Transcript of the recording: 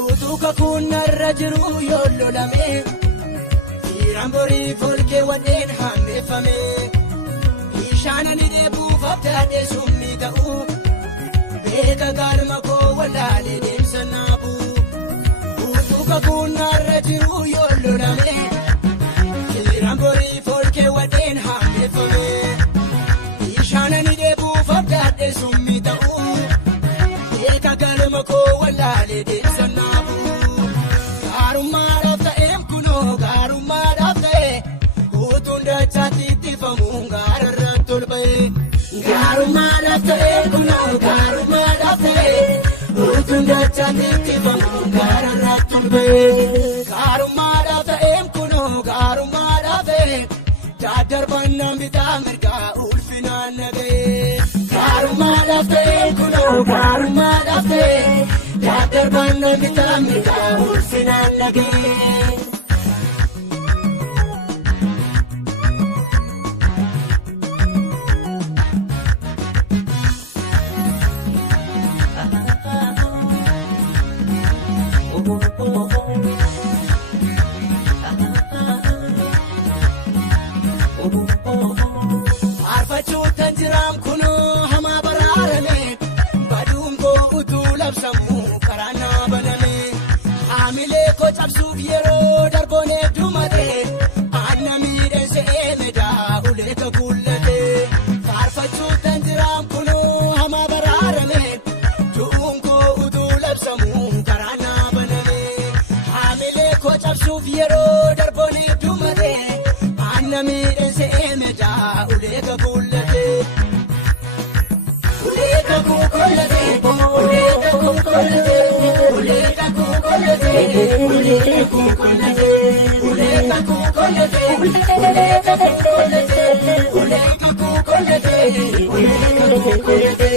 Utuka kunarra jiru yollolame Tiramborii folkee wanneen hammeeffame Ishaanani deebuuf abdaadhee summii ta'u Beeka galma koo wallaalee deemsa naabu Utuka kunarra jiru yollolame Tiramborii folkee wanneen hammeeffame Ishaanani deebuuf abdaadhee summii ta'u Beeka galma koo wallaalee deemsa naabu Gaarummaadhaaf ta'eem kunoo gaarummaadhaaf ta'e Utuun dachaatti ittifamuun gaararratti ol ba'e Gaarummaadhaaf ta'eem kunoo gaarummaadhaaf ta'e Utuun dachaatti ittifamuun gaararratti ol ba'e Gaarummaadhaaf ta'eem kunoo gaarummaadhaaf ta'e Daddarbannaan bitaa mirgaa ulfinaan naga'e Gaarummaadhaaf ta'eem kunoo gaarummaadhaaf ta'e Daddarbannaan bitaa mirgaa ulfinaan naga'e Arfachuutan jiraam kunoo hamaa baraarame Baduun koo utuu labsamuu karaa naa baname Haamilee koo cabsuuf yeroo darboon heddumate Anna miidhanse eemedaa ulee kakuullate Arfachuutan jiraam kunoo hamaa baraarame Du'uun koo utuu labsamuu karaa naa baname Haamilee koo cabsuuf yeroo darboon heddumate Anna miidhanse eemedaa ulee kakuullate Ulee kakuullate Ulee kakuullate Ulee kakuullate Ulee kakuullate Ulee kakuullate Ulee kakuullate Ulee kakuullate Ulee kakuullate